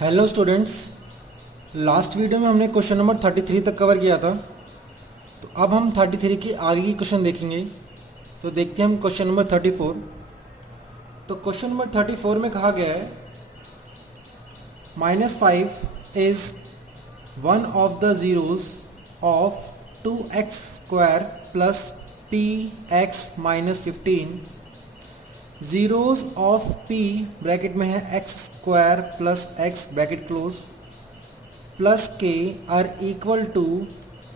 Hello students. Last video में हमने question number 33 तक कवर किया था। तो अब हम 33 की आगे की क्वेश्चन देखेंगे। तो देखते हैं हम क्वेश्चन नंबर 34। तो क्वेश्चन नंबर 34 में कहा गया है -5 is one of the zeros of 2x² plus P X minus 15। Zeros of p bracket में है x² plus x bracket close plus k are equal to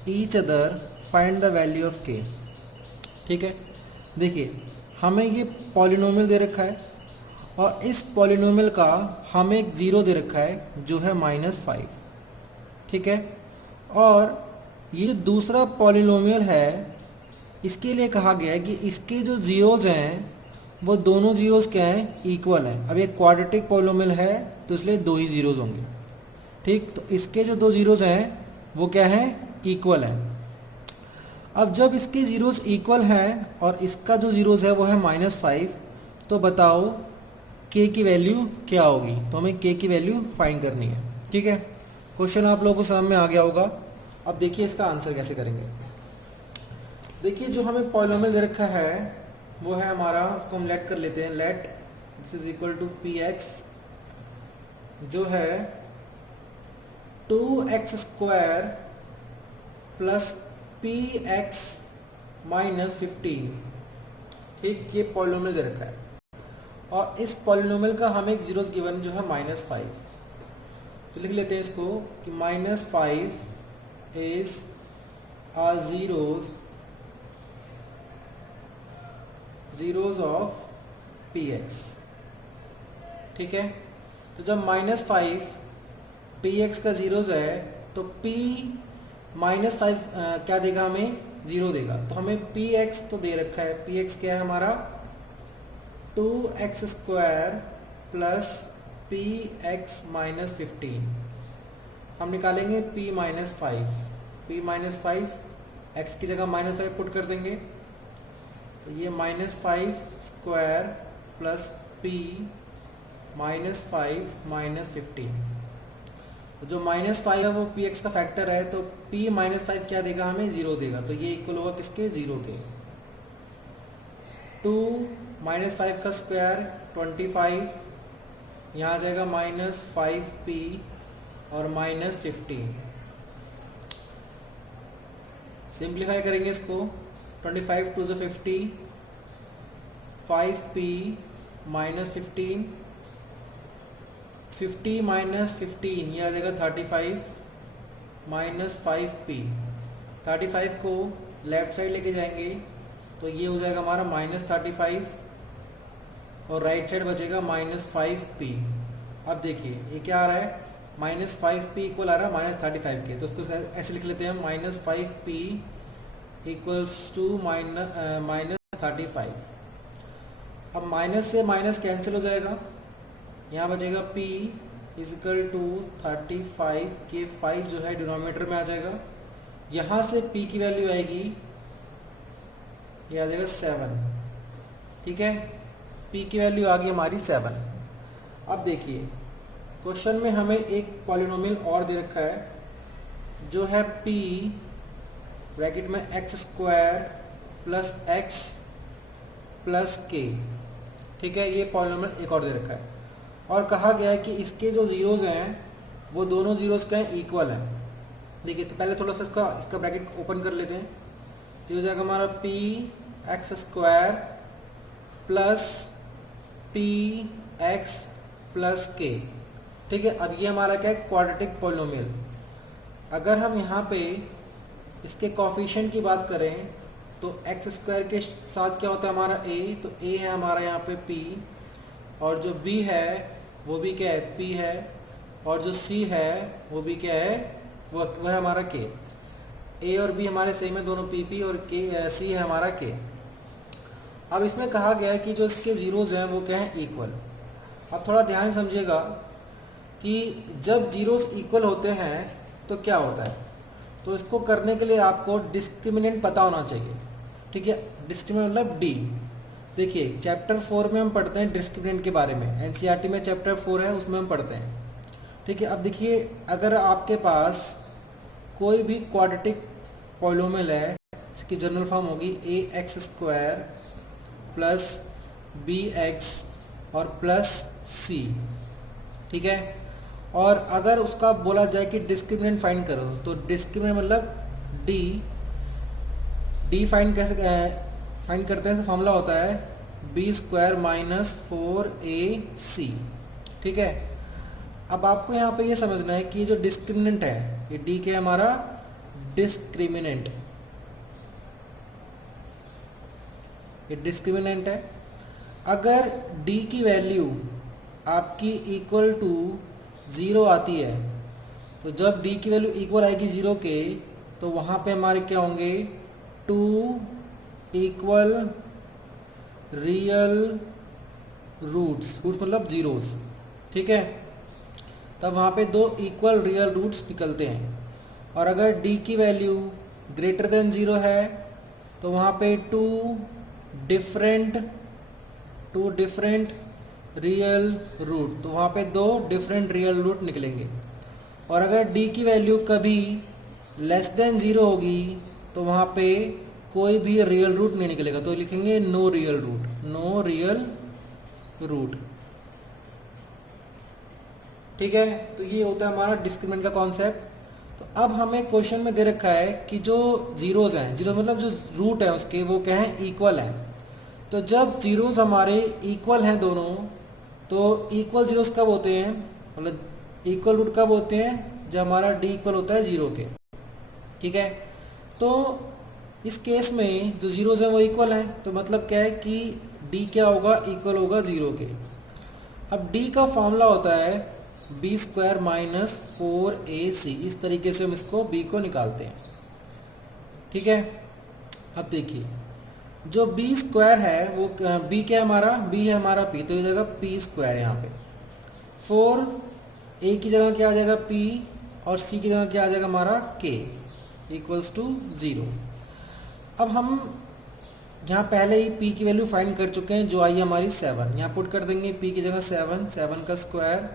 each other, find the value of k। ठीक है, देखिए हमें ये polynomial दे रखा है और इस पॉलिनोमियल का हमें एक ज़ीरो दे रखा है जो है -5। ठीक है, और ये जो दूसरा पॉलिनोमियल है इसके लिए कहा गया है कि इसके जो ज़ीरोज़ हैं वो दोनों ज़ीरोज़ क्या हैं, इक्वल हैं। अब ये क्वाड्रेटिक पॉलिनोमियल है तो इसलिए दो ही ज़ीरोज़ होंगे। ठीक, तो इसके जो दो ज़ीरोज़ हैं वो क्या हैं, इक्वल हैं। अब जब इसके ज़ीरोज़ इक्वल हैं और इसका जो ज़ीरोज़ है वो है -5, तो बताओ k की वैल्यू क्या होगी। तो हमें k की वैल्यू फाइंड करनी है। ठीक है, क्वेश्चन आप लोगों को समझ में आ गया होगा। अब देखिए इसका आंसर कैसे करेंगे। देखिए जो हमें पॉलिनोमियल दे रखा है वो है हमारा, उसको हम लेट कर लेते हैं। Let this is equal to P X जो है 2x² plus P X minus 15। ठीक, ये पॉलिनोमियल दे रखा है और इस पॉलिनोमियल का हमें एक जीरोस गिवन जो है -5। तो लिख लेते हैं इसको कि -5 is zeros of P x. ठीक है, तो जब -5 पी एक्स का ज़ीरोज़ है तो p -5 क्या देगा, हमें ज़ीरो देगा। तो हमें पी एक्स तो दे रखा है, पी एक्स क्या है हमारा 2x² plus P X minus 15। हम निकालेंगे p -5 x की जगह -5 पुट कर देंगे तो ये -5² प्लस p -5 माइनस 15। तो जो -5 है वो px का फैक्टर है तो p -5 क्या देगा, हमें ज़ीरो देगा। तो ये इक्वल होगा किसके, ज़ीरो के। 2 -5 का स्क्वायर 25, यहाँ आ जाएगा -5p और -15। सिंप्लीफाई करेंगे इसको, 25 2 से 50, 5p -15, 50 -15 ये आ जाएगा 35 -5p। 35 को लेफ्ट साइड लेके जाएंगे तो ये हो जाएगा हमारा -35 और राइट साइड बचेगा -5p। अब देखिए ये क्या आ रहा है, -5p इक्वल आ रहा है -35 के। तो उसको ऐसे लिख लेते हैं, -5p इक्वल्स टू -35। अब माइनस से माइनस कैंसिल हो जाएगा, यहाँ बचेगा p इजिकल टू 35 के 5 जो है डिनोमिनेटर में आ जाएगा। यहाँ से p की वैल्यू आएगी, ये आ जाएगा 7। ठीक है, p की वैल्यू आ गई हमारी 7। अब देखिए क्वेश्चन में हमें एक पॉलिनोमियल और दे रखा है जो है p ब्रैकेट में x² plus x plus k। ठीक है, ये पॉलिनोमियल एक और दे रखा है और कहा गया है कि इसके जो ज़ीरोज़ हैं वो दोनों ज़ीरोज़ का इक्वल है। देखिए तो पहले थोड़ा सा इसका ब्रैकेट ओपन कर लेते हैं। तो हो जाएगा हमारा px² plus px plus k। ठीक है, अब ये हमारा क्या है, क्वाड्रेटिक पॉलिनोमियल। अगर हम यहाँ पे इसके कोफिशिएंट की बात करें तो x² के साथ क्या होता है हमारा a, तो a है हमारा यहाँ पे p और जो b है वो भी क्या है, p है और जो c है वो भी क्या है, वो है हमारा k। a और b हमारे सेम है दोनों, p और k, c है हमारा k। अब इसमें कहा गया है कि जो इसके ज़ीरोज़ हैं वो क्या है, इक्वल। अब थोड़ा ध्यान समझिएगा कि जब ज़ीरोज़ इक्वल होते हैं तो क्या होता है। तो इसको करने के लिए आपको डिस्क्रिमिनेंट पता होना चाहिए। ठीक है, डिस्क्रिमिनेंट मतलब डी। देखिए चैप्टर 4 में हम पढ़ते हैं डिस्क्रिमिनेंट के बारे में, एनसीईआरटी में चैप्टर 4 है उसमें हम पढ़ते हैं। ठीक है, अब देखिए अगर आपके पास कोई भी क्वाड्रेटिक पॉलिनोमियल है, इसकी जनरल फॉर्म होगी A X square plus B X और प्लस सी, ठीक है। और अगर उसका बोला जाए कि डिस्क्रिमिनेंट फाइंड करो, तो डिस्क्रिमिनेंट मतलब डी फाइंड कैसे फाइंड करते हैं, तो फॉर्मूला होता है बी स्क्वायर माइनस 4ac, ठीक है। अब आपको यहाँ पे ये समझना है कि ये जो डिस्क्रिमिनेंट है, ये डी के हमारा डिस्क्रिमिनेंट, ये डिस्क्रिमिनेंट है। अगर डी की वैल्यू आपकी इक्वल टू 0 आती है, तो जब डी की वैल्यू इक्वल आएगी 0 के, तो वहाँ पे हमारे क्या होंगे, 2 इक्वल रियल रूट्स मतलब जीरोस, ठीक है। तब वहाँ पे 2 इक्वल रियल रूट्स निकलते हैं। और अगर d की वैल्यू ग्रेटर देन 0 है, तो वहाँ पे 2 डिफरेंट रियल रूट, तो वहाँ पे 2 डिफरेंट रियल रूट निकलेंगे। और अगर d की वैल्यू कभी लेस देन 0 होगी, तो वहाँ पे कोई भी रियल रूट नहीं निकलेगा, तो लिखेंगे नो रियल रूट, ठीक है। तो ये होता है हमारा डिस्क्रिमिनेंट का कॉन्सेप्ट। तो अब हमें क्वेश्चन में दे रखा है कि जो जीरोज हैं, जीरो मतलब जो रूट है उसके, वो क्या है, इक्वल है। तो जब जीरोज हमारे इक्वल हैं दोनों, तो इक्वल जीरोज कब होते हैं, मतलब इक्वल रूट कब होते हैं, जब हमारा डी इक्वल होता है 0 के, ठीक है। तो इस केस में जो जीरोज हैं वो इक्वल हैं, तो मतलब क्या है कि डी क्या होगा, इक्वल होगा 0 के। अब डी का फॉर्मूला होता है बी स्क्वायर माइनस 4ac, इस तरीके से हम इसको b को निकालते हैं, ठीक है। अब देखिए जो b स्क्वायर है वो b क्या है हमारा, b है हमारा p, तो ये जगह p स्क्वायर है यहाँ पे। 4a की जगह क्या आ जाएगा p, और c की जगह क्या आ जाएगा हमारा k इक्वल्स टू 0। अब हम यहाँ पहले ही p की वैल्यू फाइंड कर चुके हैं, जो आई हमारी 7, यहाँ पुट कर देंगे p की जगह 7 का स्क्वायर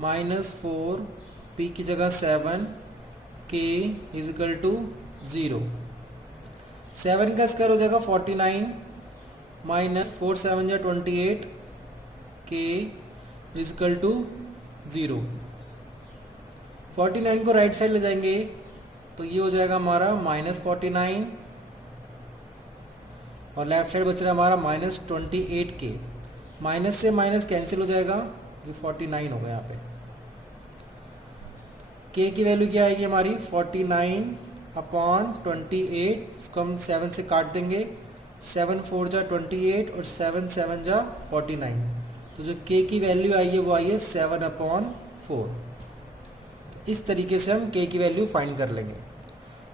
माइनस 4, p की जगह 7, k इज इक्वल टू 0। 7 का स्क्वायर हो जाएगा 49 माइनस 4 7 या 28, k इज इक्वल टू 0। 49 को राइट साइड ले जाएंगे, तो ये हो जाएगा हमारा -49, और लेफ्ट साइड बच रहा है हमारा -28k। माइनस से माइनस कैंसिल हो जाएगा, ये 49 होगा यहाँ पे। k की वैल्यू क्या आएगी हमारी 49/28, इसको हम 7 से काट देंगे, 7 4 जा 28 और 7 7 जा 49, तो जो k की वैल्यू आई है वो आई है 7/4। इस तरीके से हम k की वैल्यू फाइंड कर लेंगे।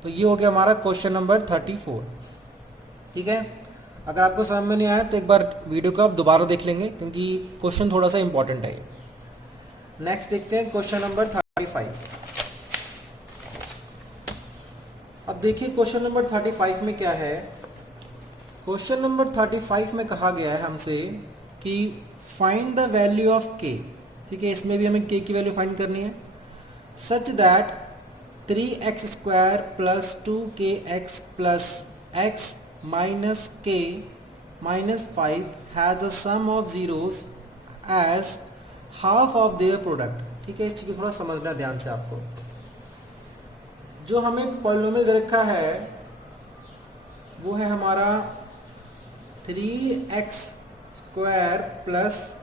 तो ये हो गया हमारा क्वेश्चन नंबर 34, ठीक है। अगर आपको समझ में नहीं आया तो एक बार वीडियो को आप दोबारा देख लेंगे, क्योंकि क्वेश्चन थोड़ा सा इंपॉर्टेंट है। नेक्स्ट देखते हैं क्वेश्चन नंबर 35। अब देखिए क्वेश्चन नंबर 35 में क्या है। क्वेश्चन नंबर 35 में कहा गया है हमसे कि find the value of k, ठीक है। इसमें भी हमें k की वैल्यू फाइंड करनी है, such that 3x² plus 2kx plus x minus k minus 5 has the sum of zeros as half of their product, ठीक है। इस चीज़ को थोड़ा समझना ध्यान से आपको। जो हमें पॉलिनोमियल दे रखा है वो है हमारा 3x² प्लस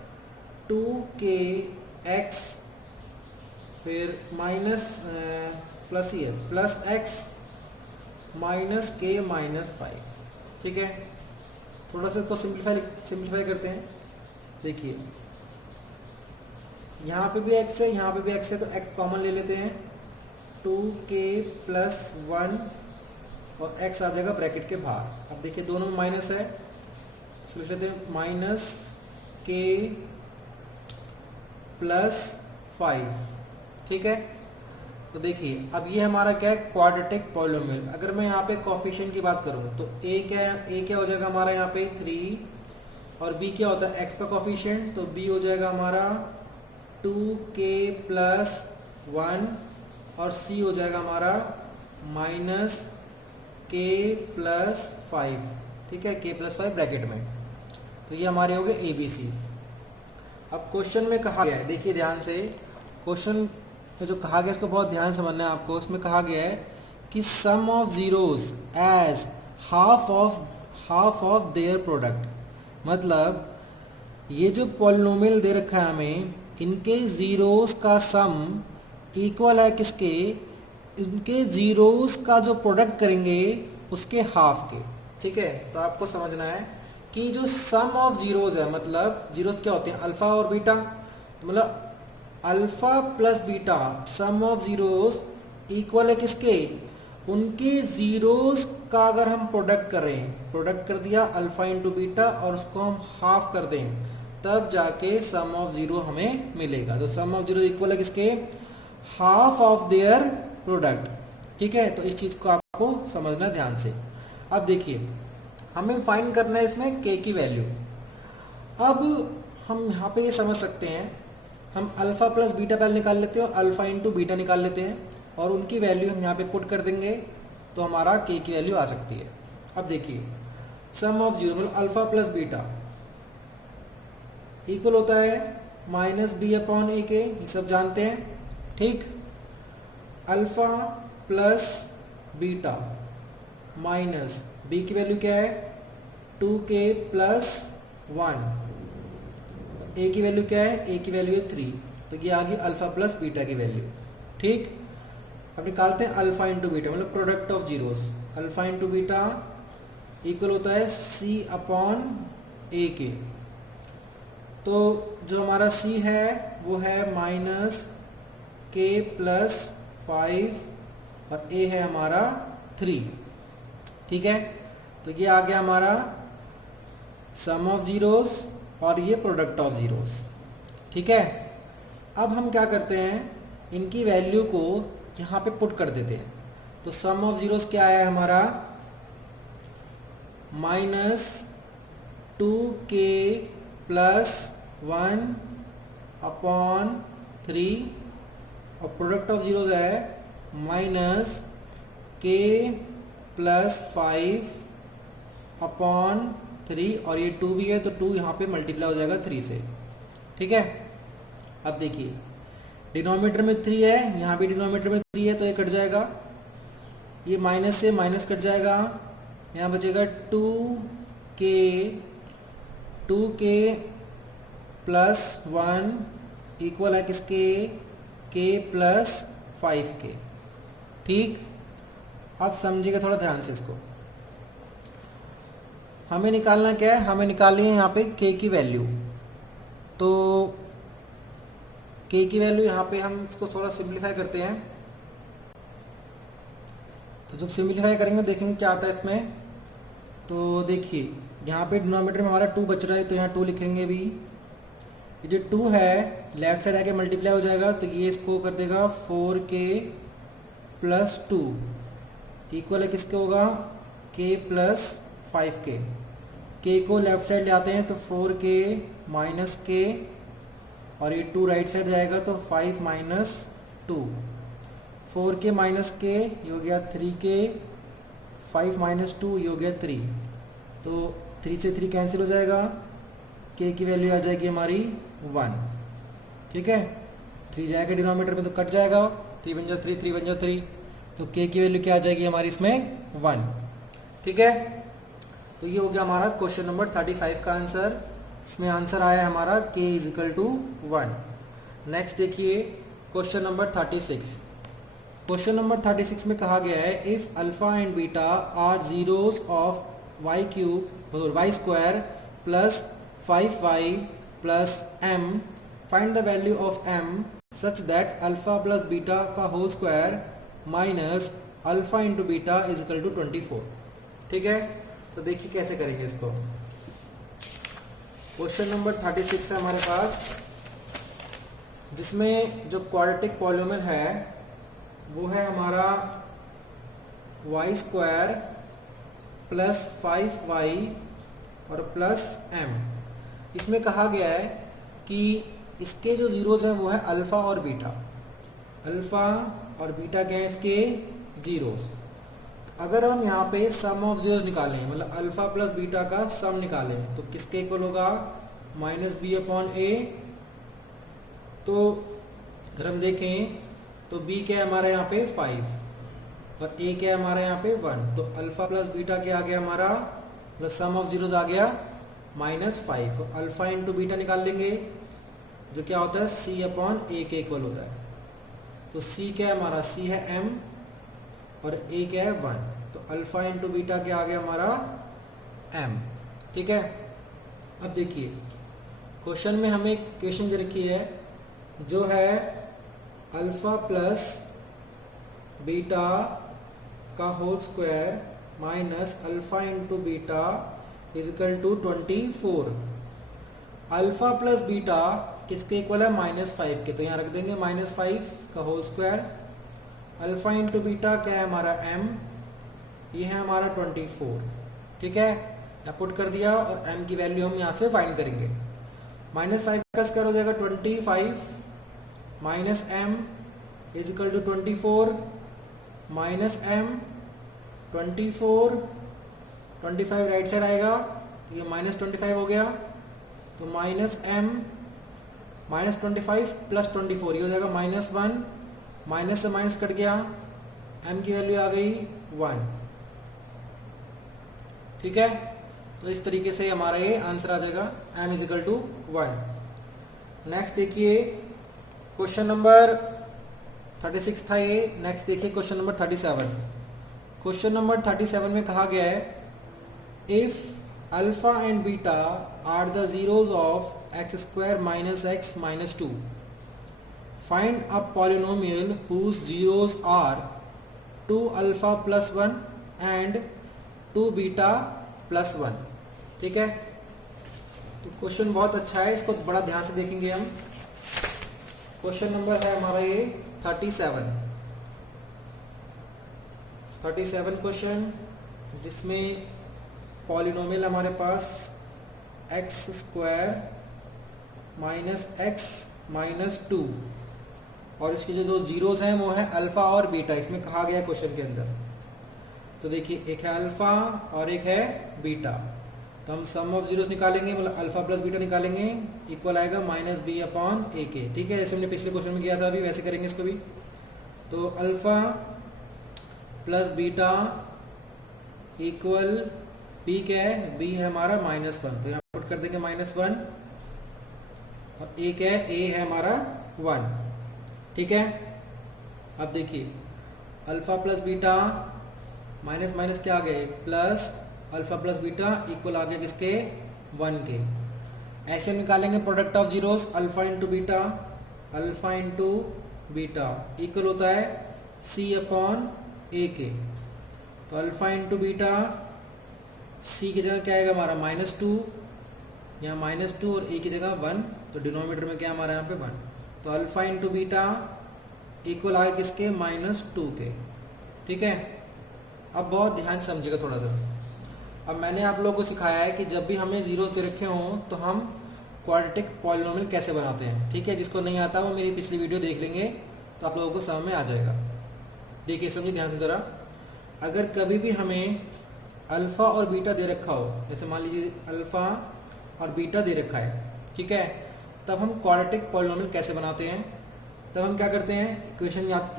2kx, फिर माइनस प्लस ही है plus x minus k minus 5, ठीक है। थोड़ा सा इसको सिंप्लीफाई करते हैं। देखिए यहाँ पे भी x है, यहाँ पे भी x है, तो x कॉमन ले लेते हैं, 2k प्लस 1 और x आ जाएगा ब्रैकेट के बाहर। अब देखिए दोनों में माइनस है, तो लिख लेते हैं माइनस k प्लस 5, ठीक है। तो देखिए अब ये हमारा क्या है, क्वाड्रेटिक पॉलिनोमियल। अगर मैं यहाँ पे कोफिशिएंट की बात करूँ तो a क्या हो जाएगा हमारा यहाँ पे 3, और b क्या होता है x का कोफिशिएंट, तो b हो जाएगा हमारा 2k प्लस 1 और c हो जाएगा हमारा माइनस k प्लस 5, ठीक है, k प्लस 5 ब्रैकेट में। तो ये हमारे हो गए ए बी सी। अब क्वेश्चन में कहा गया है, देखिए ध्यान से, क्वेश्चन में जो कहा गया इसको बहुत ध्यान से समझना है आपको। उसमें कहा गया है कि sum of zeros as half of their product, मतलब ये जो पॉलिनोमियल दे रखा है हमें, इनके जीरोस का सम इक्वल है किसके, इनके जीरोस का जो प्रोडक्ट करेंगे उसके हाफ के, ठीक है। तो आपको समझना है कि जो सम ऑफ जीरोस है, मतलब जीरोस क्या होते हैं, अल्फा और बीटा, तो मतलब alpha plus beta some of zeros equal है किसके, उनके जीरोस का अगर हम प्रोडक्ट करें, प्रोडक्ट कर दिया अल्फा इंटू बीटा और उसको हम हाफ कर दें, तब जाके सम ऑफ जीरो हमें मिलेगा। तो सम ऑफ जीरो इक्वल है किसके, हाफ ऑफ देयर प्रोडक्ट, ठीक है। तो इस चीज को आपको समझना ध्यान से। अब देखिए हमें फाइंड करना है इसमें k की वैल्यू। अब हम यहाँ पे ये समझ सकते हैं, हम अल्फा प्लस बीटा पहले निकाल लेते हैं और अल्फा इंटू बीटा निकाल लेते हैं और उनकी वैल्यू हम यहाँ पे पुट कर देंगे तो हमारा k की वैल्यू आ सकती है। अब देखिए सम ऑफ जीरो मतलब अल्फा प्लस बीटा इक्वल होता है माइनस बी अपॉन ए के, ये सब जानते हैं, ठीक। Alpha plus beta minus B की वैल्यू क्या है 2k प्लस 1, ए की वैल्यू क्या है, ए की वैल्यू है 3, तो ये आ गई अल्फा प्लस बीटा की वैल्यू, ठीक। अब निकालते हैं अल्फा इंटू बीटा मतलब product of zeros. Alpha into beta equal होता है सी अपॉन ए के, तो जो हमारा सी है वो है माइनस के प्लस 5 और ए है हमारा 3, ठीक है। तो ये आ गया हमारा सम ऑफ जीरोस और ये प्रोडक्ट ऑफ जीरोस, ठीक है। अब हम क्या करते हैं, इनकी वैल्यू को यहाँ पे पुट कर देते हैं। तो सम ऑफ जीरोस क्या है हमारा माइनस 2k प्लस 1 अपॉन 3 और प्रोडक्ट ऑफ जीरोस है माइनस k प्लस 5 अपॉन 3 और ये 2 भी है तो 2 यहाँ पे मल्टीप्लाई हो जाएगा 3 से, ठीक है। अब देखिए डिनोमिनेटर में 3 है, यहाँ भी डिनोमिनेटर में 3 है तो ये कट जाएगा, ये माइनस से माइनस कट जाएगा, यहाँ बचेगा 2k प्लस 1 इक्वल है किसके, k प्लस 5k, ठीक। अब समझिएगा थोड़ा ध्यान से इसको, हमें निकालना क्या है, हमें निकालनी है यहाँ पे k की वैल्यू। तो k की वैल्यू यहाँ पे हम इसको थोड़ा सिंप्लीफाई करते हैं। तो जब सिंप्लीफाई करेंगे देखेंगे क्या आता है इसमें। तो देखिए यहाँ पे डिनोमिनेटर में हमारा 2 बच रहा है तो यहाँ 2 लिखेंगे भी, ये जो 2 है लेफ्ट साइड आके मल्टीप्लाई हो जाएगा तो ये इसको कर देगा 4k प्लस 2 इक्वल है किसके होगा, k प्लस 5k। k को लेफ्ट साइड ले आते हैं तो 4k माइनस k और ये 2 राइट साइड जाएगा तो 5 माइनस 2, 4k माइनस k ये हो गया 3k, 5 माइनस 2 ये हो गया 3, तो 3 से 3 कैंसिल हो जाएगा, k की वैल्यू आ जाएगी हमारी 1, ठीक है। 3 जाएगा डिनोमिनेटर में तो कट जाएगा, 3 बन जाए 3, 3 बन जाए 3, तो k की वैल्यू क्या आ जाएगी हमारी इसमें 1, ठीक है। तो ये हो गया हमारा क्वेश्चन नंबर 35 का आंसर। इसमें आंसर आया है हमारा k is equal to 1। Next देखिए क्वेश्चन नंबर 36। क्वेश्चन नंबर 36 में कहा गया है if alpha and beta are zeros of Y cube Y square plus 5y plus m, find the value of m such that alpha plus beta का whole square minus alpha into beta is equal to 24, ठीक है। तो देखिए कैसे करेंगे इसको। Question number 36 है हमारे पास, जिसमें जो क्वाड्रेटिक पॉलिनोमियल है वो है हमारा वाई स्क्वायर प्लस 5y और प्लस m। इसमें कहा गया है कि इसके जो जीरोज हैं वो है अल्फ़ा और बीटा। अल्फ़ा और बीटा क्या है इसके जीरोज। अगर हम यहाँ पे सम ऑफ जीरोज निकालें, मतलब अल्फ़ा प्लस बीटा का सम निकालें, तो किसके इक्वल होगा, माइनस बी अपॉन ए। तो अगर हम देखें तो b क्या है हमारा यहाँ पे 5 और a क्या है हमारा यहाँ पे 1। तो अल्फ़ा प्लस बीटा क्या आ गया हमारा, प्लस सम ऑफ जीरोज आ गया -5। अल्फ़ा इंटू बीटा निकाल लेंगे जो क्या होता है c अपॉन ए के इक्वल होता है। तो c क्या है हमारा, c है m और a क्या है 1। तो अल्फ़ा इंटू बीटा क्या आ गया हमारा m। ठीक है। अब देखिए क्वेश्चन में हमें क्वेश्चन दे रखी है जो है अल्फ़ा प्लस बीटा का whole square minus alpha into beta equal to 24। Alpha plus beta किसके इक्वल है, -5 के। तो यहाँ रख देंगे -5 का whole square. Alpha into beta क्या है हमारा m, ये है हमारा 24। ठीक है, यहाँ पुट कर दिया और m की वैल्यू हम यहाँ से फाइंड करेंगे। -5 का स्क्वायर हो जाएगा 25 minus m equal to 24 minus m 25 right side आएगा तो ये -25 हो गया। तो माइनस m -25 प्लस 24 ये हो जाएगा -1। माइनस से माइनस कट गया, m की वैल्यू आ गई 1। ठीक है, तो इस तरीके से हमारा ये आंसर आ जाएगा m इजिकल टू 1। नेक्स्ट देखिए क्वेश्चन नंबर 36 था ये। नेक्स्ट देखिए क्वेश्चन नंबर 37। क्वेश्चन नंबर 37 में कहा गया है if alpha and beta are the zeros of X square minus X minus 2, find a polynomial whose zeros are 2 alpha plus 1 and 2 beta plus 1। ठीक है, तो क्वेश्चन बहुत अच्छा है, इसको बड़ा ध्यान से देखेंगे हम। क्वेश्चन नंबर है हमारा ये 37 क्वेश्चन, जिसमें पॉलिनोमियल हमारे पास X square minus X minus 2 और इसके जो दो जीरोज हैं वो है अल्फा और बीटा, इसमें कहा गया है क्वेश्चन के अंदर। तो देखिए एक है अल्फा और एक है बीटा। तो हम सम ऑफ जीरोस निकालेंगे, मतलब अल्फा प्लस बीटा निकालेंगे, इक्वल आएगा माइनस बी अपॉन ए के। ठीक है, जैसे हमने पिछले क्वेश्चन में किया था, अभी वैसे करेंगे इसको भी। तो alpha plus beta equal B क्या है, बी है हमारा -1, तो यहाँ पुट कर देंगे -1 और ए क्या है, ए है हमारा 1। ठीक है, अब देखिए alpha plus beta minus minus क्या आ गए plus, alpha plus beta equal आ गया किसके 1 के। ऐसे निकालेंगे product of zeros, alpha into beta, alpha into beta equal होता है सी अपॉन ए के। तो अल्फा इंटू बीटा सी की जगह क्या आएगा हमारा -2, यहाँ -2 और ए की जगह 1, तो डिनोमिनेटर में क्या हमारा यहाँ पे 1। तो अल्फा इंटू बीटा इक्वल आएगा किसके -2 के। ठीक है, अब बहुत ध्यान से समझिएगा थोड़ा सा। अब मैंने आप लोगों को सिखाया है कि जब भी हमें जीरोस दे रखे हों तो हम क्वाड्रेटिक पॉलिनोमियल कैसे बनाते हैं। ठीक है, जिसको नहीं आता वो मेरी पिछली वीडियो देख लेंगे तो आप लोगों को समझ में आ जाएगा। देखिए समझिए ध्यान से ज़रा, अगर कभी भी हमें अल्फ़ा और बीटा दे रखा हो, जैसे मान लीजिए अल्फ़ा और बीटा दे रखा है, ठीक है, तब हम क्वाड्रेटिक पॉलिनोमियल कैसे बनाते हैं। तब हम क्या करते हैं,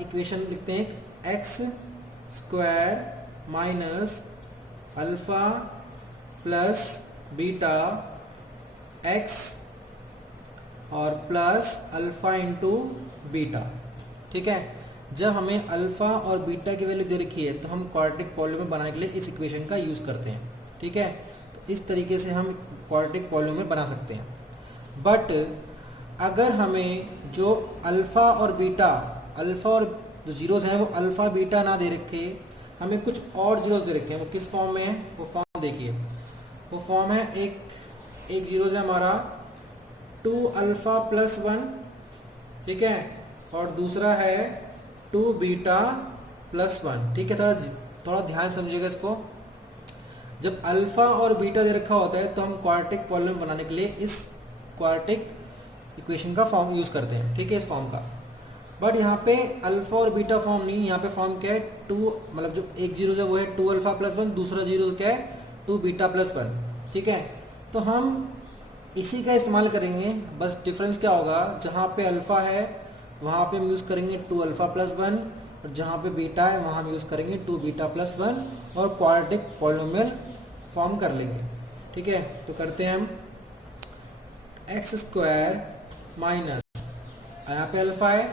इक्वेशन लिखते हैं x square minus alpha plus beta x और प्लस अल्फ़ा इंटू बीटा। ठीक है, जब हमें अल्फ़ा और बीटा की वैल्यू दे रखी है तो हम क्वाड्रेटिक पॉलिनोमियल बनाने के लिए इस इक्वेशन का यूज़ करते हैं। ठीक है, तो इस तरीके से हम क्वाड्रेटिक पॉलिनोमियल बना सकते हैं। बट अगर हमें जो अल्फ़ा और बीटा, अल्फ़ा और जो जीरोज हैं वो अल्फ़ा बीटा ना दे रखे, हमें कुछ और जीरोज दे रखे हैं, वो किस फॉर्म में है, वो फॉर्म देखिए, वो फॉर्म है एक जीरोज है हमारा 2 अल्फ़ा प्लस 1, ठीक है, और दूसरा है 2 बीटा प्लस 1। ठीक है, थोड़ा ध्यान समझिएगा इसको। जब अल्फ़ा और बीटा दे रखा होता है तो हम क्वाड्रेटिक पॉलिनोमियल बनाने के लिए इस क्वाड्रेटिक इक्वेशन का फॉर्म यूज़ करते हैं, ठीक है, इस फॉर्म का। बट यहाँ पे अल्फा और बीटा फॉर्म नहीं, यहाँ पे फॉर्म क्या है, टू, मतलब जो एक जीरो है वो है 2 अल्फा प्लस 1, दूसरा जीरो क्या है 2 बीटा प्लस 1, ठीक है। तो हम इसी का इस्तेमाल करेंगे, बस डिफरेंस क्या होगा, जहाँ पे अल्फा है वहाँ पे हम यूज़ करेंगे 2 अल्फा प्लस 1, और जहाँ पे बीटा है वहाँ हम यूज़ करेंगे 2 बीटा प्लस 1 और क्वाड्रेटिक पॉलिनोमियल फॉर्म कर लेंगे, ठीक है। तो करते हैं हम एक्स स्क्वायर माइनस, यहाँ पे अल्फा है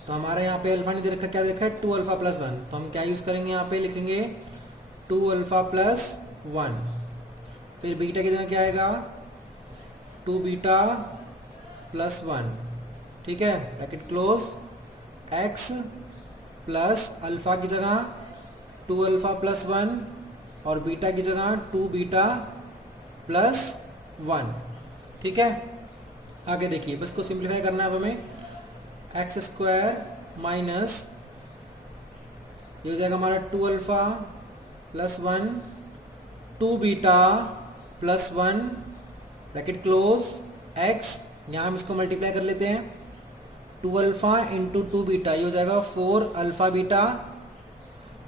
तो हमारे यहाँ पे अल्फा नहीं दे रखा, क्या दे रखा है 2 अल्फा प्लस 1, तो हम क्या यूज़ करेंगे, यहाँ पे लिखेंगे 2 अल्फा प्लस 1। फिर बीटा की जगह क्या आएगा 2 बीटा प्लस 1, ठीक है, bracket close, x plus alpha की जगह 2 अल्फा प्लस 1 और बीटा की जगह 2 बीटा प्लस 1, ठीक है। आगे देखिए, बस को सिंप्लीफाई करना है अब हमें, एक्स स्क्वायर माइनस ये हो जाएगा हमारा 2 alpha plus 1 2 beta plus 1 bracket close, x, यहाँ हम इसको मल्टीप्लाई कर लेते हैं, 2 अल्फा इंटू 2 बीटा ये हो जाएगा 4 अल्फा बीटा,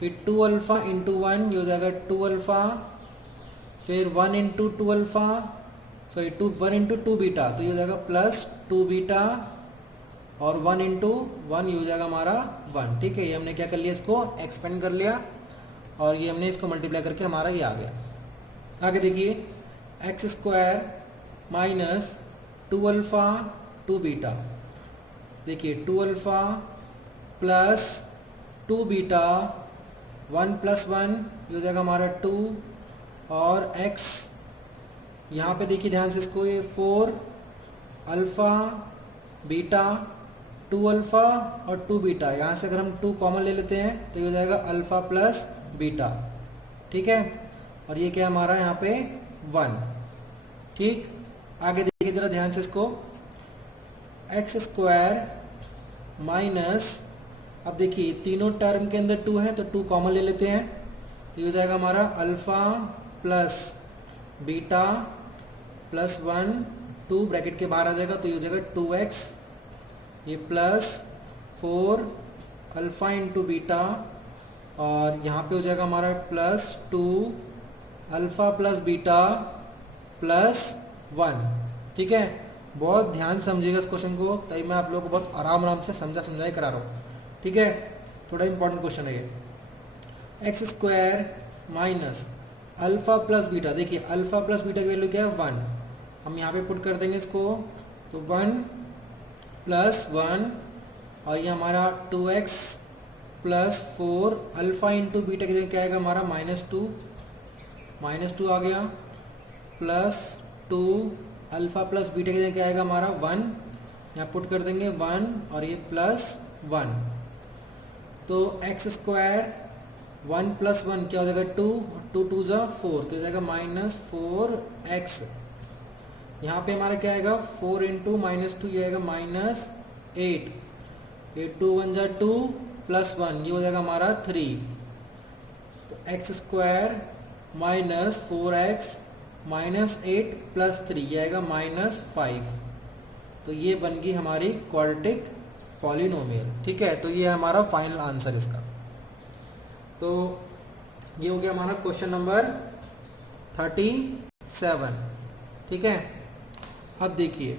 फिर 2 अल्फा इंटू 1 ये हो जाएगा 2 अल्फा, फिर 1 into 2 alpha, sorry 1 into 2 beta तो ये हो जाएगा प्लस 2 बीटा, और 1 इंटू 1 ये हो जाएगा हमारा 1, ठीक है। ये हमने क्या कर लिया, इसको एक्सपेंड कर लिया, और ये हमने इसको मल्टीप्लाई करके हमारा ये आ गया। आगे देखिए, x square minus 2 alpha 2 beta, देखिए 2 अल्फा प्लस 2 बीटा 1 प्लस 1 ये हो जाएगा हमारा 2, और x यहाँ पे देखिए ध्यान से इसको, ये 4 अल्फा बीटा 2 अल्फा और 2 बीटा, यहाँ से अगर हम 2 कॉमन ले लेते हैं तो ये हो जाएगा अल्फा प्लस बीटा, ठीक है, और ये क्या हमारा यहाँ पे 1, ठीक। आगे देखिए जरा ध्यान से इसको, एक्स स्क्वायर माइनस, अब देखिए तीनों टर्म के अंदर 2 है तो 2 कॉमन ले लेते हैं, तो ये हो जाएगा हमारा alpha plus beta plus 1 2 bracket के बाहर आ जाएगा तो ये हो जाएगा 2x, ये प्लस 4 अल्फा इंटू बीटा, और यहाँ पे हो जाएगा हमारा plus 2 alpha plus beta plus 1, ठीक है। बहुत ध्यान से समझिएगा इस क्वेश्चन को, तभी मैं आप लोगों को बहुत आराम से समझाई करा रहा हूँ, ठीक है। थोड़ा इंपॉर्टेंट क्वेश्चन है ये, x square minus alpha plus beta, देखिए अल्फा प्लस बीटा की वैल्यू क्या है 1, हम यहाँ पे पुट कर देंगे इसको, तो 1 प्लस 1, और ये हमारा 2x plus 4 alpha into beta की जगह क्या आएगा हमारा माइनस टू आ गया, प्लस 2 अल्फा प्लस बीटा की जगह क्या आएगा हमारा 1, यहाँ पुट कर देंगे 1 और ये प्लस 1, तो एक्स स्क्वायर 1 प्लस 1 क्या हो जाएगा 2, 2 2 जा 4 तो हो जाएगा माइनस 4x, यहाँ पे हमारा क्या आएगा 4 इंटू माइनस 2 ये आएगा माइनस 8, ये 2 1 जा 2 प्लस 1 ये हो जाएगा हमारा 3, तो x square minus 4x minus 8 plus 3 ये आएगा माइनस 5, तो ये बन गई हमारी क्वाड्रेटिक पॉलिनोमियल, ठीक है। तो ये है हमारा फाइनल आंसर इसका। तो ये हो गया हमारा क्वेश्चन नंबर 37, ठीक है। अब देखिए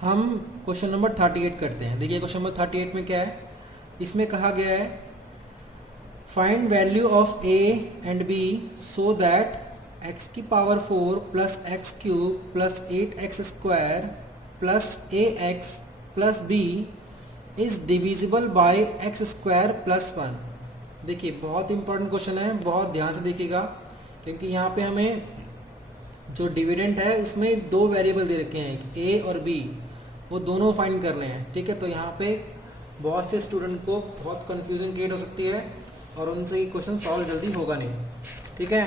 हम क्वेश्चन नंबर 38 करते हैं। देखिए क्वेश्चन नंबर 38 में क्या है, इसमें कहा गया है find value of a and b so that x की power 4 plus X cube plus 8x square plus ax plus b is divisible by x square plus 1। देखिए बहुत इंपॉर्टेंट क्वेश्चन है, बहुत ध्यान से देखिएगा, क्योंकि यहाँ पे हमें जो डिविडेंड है उसमें 2 वेरिएबल दे रखे हैं, a और b, वो दोनों फाइंड करने हैं, ठीक है। तो यहाँ पे बहुत से स्टूडेंट को बहुत कंफ्यूजन क्रिएट हो सकती है और उनसे ये क्वेश्चन सॉल्व जल्दी होगा नहीं, ठीक है।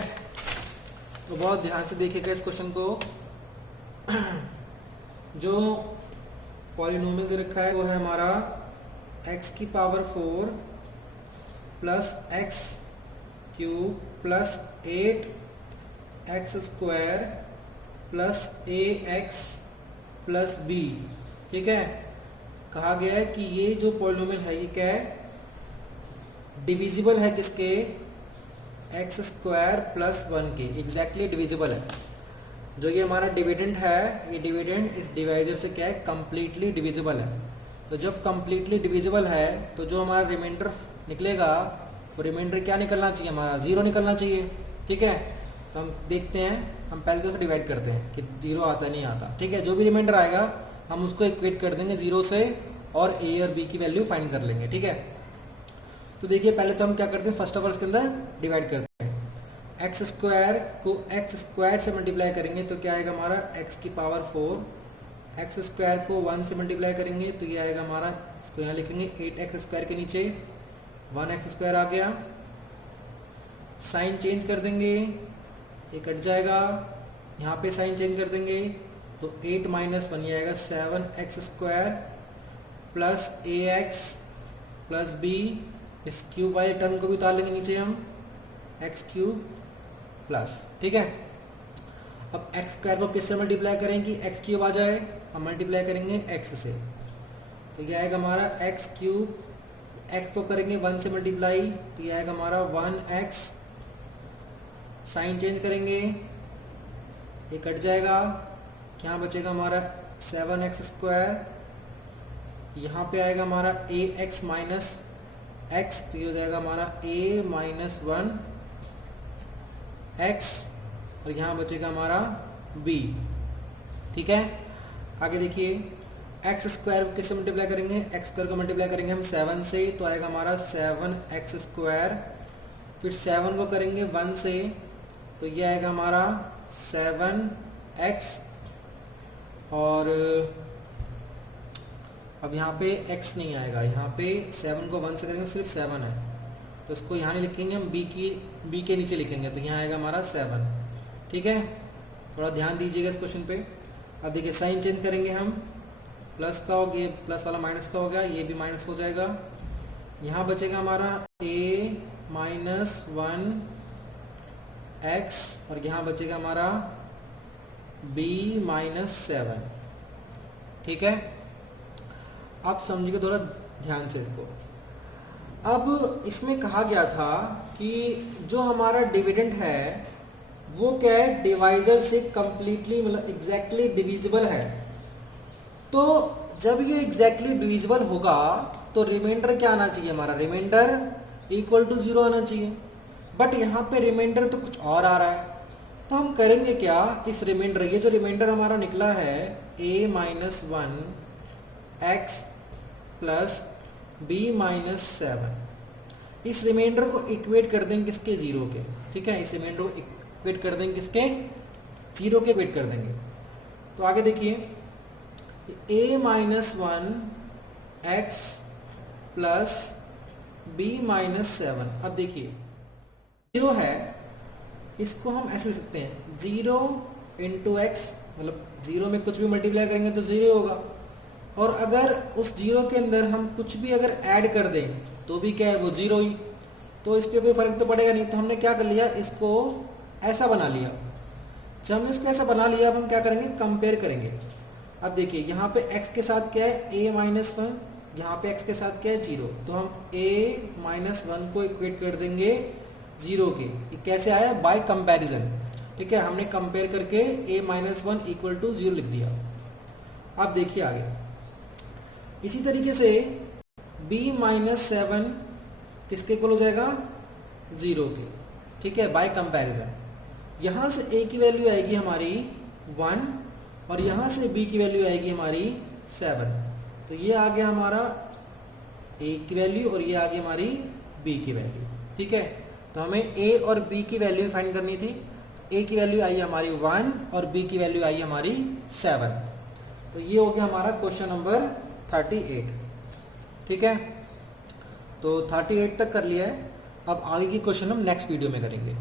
तो बहुत ध्यान से देखिएगा इस क्वेश्चन को। जो पॉलिनोमियल दे रखा है वो है हमारा x की power 4 plus X cube plus 8x square plus ax plus बी। ठीक है, कहा गया है कि ये जो पॉलिनोमियल है ये क्या है, डिविजिबल है किसके, एक्स स्क्वायर प्लस 1 के, एग्जैक्टली डिविजिबल है। जो ये हमारा डिविडेंड है, ये डिविडेंड इस डिवाइजर से क्या है, कंप्लीटली डिविजिबल है। तो जब कंप्लीटली डिविजिबल है तो जो हमारा रिमाइंडर निकलेगा वो रिमाइंडर क्या निकलना चाहिए, हमारा जीरो निकलना चाहिए। ठीक है, तो हम देखते हैं, हम पहले तो डिवाइड करते हैं कि जीरो आता है नहीं आता। ठीक है, जो भी रिमाइंडर आएगा हम उसको इक्वेट कर देंगे जीरो से और ए और बी की वैल्यू फाइंड कर लेंगे। ठीक है, तो देखिए पहले तो हम क्या करते हैं, फर्स्ट ऑफ ऑल इसके अंदर डिवाइड करते हैं। एक्स स्क्वायर को एक्स स्क्वायर से मल्टीप्लाई करेंगे तो क्या आएगा हमारा एक्स की पावर 4। एक्स स्क्वायर को 1 से मल्टीप्लाई करेंगे तो ये आएगा हमारा, इसको यहाँ लिखेंगे 8x स्क्वायर के नीचे 1x स्क्वायर आ गया। साइन चेंज कर देंगे, ये कट जाएगा, यहाँ पे साइन चेंज कर देंगे तो 8 माइनस 1 ये आएगा 7x square plus ax plus b, इस क्यूब वाले टर्म को भी उतार लेंगे नीचे हम, एक्स क्यूब प्लस। ठीक है, अब एक्स स्क्वायर को किससे मल्टीप्लाई करें कि एक्स क्यूब आ जाए, हम मल्टीप्लाई करेंगे एक्स से, तो ये आएगा हमारा एक्स क्यूब, एक्स को करेंगे 1 से मल्टीप्लाई तो ये आएगा हमारा 1x, साइन चेंज करेंगे ये कट जाएगा, क्या बचेगा हमारा 7x स्क्वायर, यहाँ पे आएगा हमारा ax माइनस x, तो ये हो जाएगा हमारा a माइनस 1x और यहाँ बचेगा हमारा b। ठीक है, आगे देखिए एक्स स्क्वायर को किससे मल्टीप्लाई करेंगे, एक्स स्क्वायर को मल्टीप्लाई करेंगे हम 7 से तो आएगा हमारा 7x स्क्वायर, फिर 7 को करेंगे 1 से तो ये आएगा हमारा 7x, और अब यहाँ पे x नहीं आएगा, यहाँ पे 7 को 1 से करेंगे सिर्फ 7 है तो इसको यहाँ नहीं लिखेंगे हम, b के नीचे लिखेंगे तो यहाँ आएगा हमारा 7। ठीक है, थोड़ा ध्यान दीजिएगा इस क्वेश्चन पे। अब देखिए साइन चेंज करेंगे हम, प्लस का हो गया, प्लस वाला माइनस का हो गया, ये भी माइनस हो जाएगा, यहाँ बचेगा हमारा a माइनस 1x और यहाँ बचेगा हमारा b माइनस 7। ठीक है, आप समझिए थोड़ा ध्यान से इसको। अब इसमें कहा गया था कि जो हमारा डिविडेंड है वो क्या है, डिवाइजर से कंप्लीटली मतलब एग्जैक्टली डिविजिबल है। तो जब ये एग्जैक्टली डिविजिबल होगा तो रिमाइंडर क्या आना चाहिए, हमारा रिमाइंडर इक्वल टू 0 आना चाहिए, बट यहाँ पे रिमाइंडर तो कुछ और आ रहा है। तो हम करेंगे क्या, इस रिमाइंडर, ये जो रिमाइंडर हमारा निकला है a minus 1x plus b minus 7, इस रिमाइंडर को इक्वेट कर देंगे किसके, 0 के। ठीक है, इस रिमाइंडर को इक्वेट कर देंगे किसके, 0 के इक्वेट कर देंगे। तो आगे देखिए a minus 1x plus b minus 7, अब देखिए 0 है, इसको हम ऐसे लिख सकते हैं 0 इंटू एक्स, मतलब 0 में कुछ भी मल्टीप्लाई करेंगे तो 0 होगा, और अगर उस 0 के अंदर हम कुछ भी अगर ऐड कर दें तो भी क्या है, वो 0 ही, तो इस पर कोई फर्क तो पड़ेगा नहीं। तो हमने क्या कर लिया, इसको ऐसा बना लिया। जब हमने इसको ऐसा बना लिया अब हम क्या करेंगे, कंपेयर करेंगे। अब देखिए यहाँ पे x के साथ क्या है, a माइनस 1, यहाँ पे x के साथ क्या है, 0, तो हम a माइनस 1 को इक्वेट कर देंगे 0 के। ये कैसे आया, बाय कंपैरिजन। ठीक है, हमने कंपेयर करके a माइनस 1 इक्वल टू 0 लिख दिया। अब देखिए आगे इसी तरीके से b माइनस 7 किसके इक्वल हो जाएगा, 0 के। ठीक है, बाय कंपैरिजन। यहाँ से a की वैल्यू आएगी हमारी 1 और यहाँ से b की वैल्यू आएगी हमारी 7। तो ये आ गया हमारा a की वैल्यू और ये आ गई हमारी b की वैल्यू। ठीक है, तो हमें a और b की वैल्यू फाइंड करनी थी। a की वैल्यू आई हमारी 1 और b की वैल्यू आई हमारी 7। तो ये हो गया हमारा क्वेश्चन नंबर 38। ठीक है, तो 38 तक कर लिया है। अब आगे की क्वेश्चन हम नेक्स्ट वीडियो में करेंगे।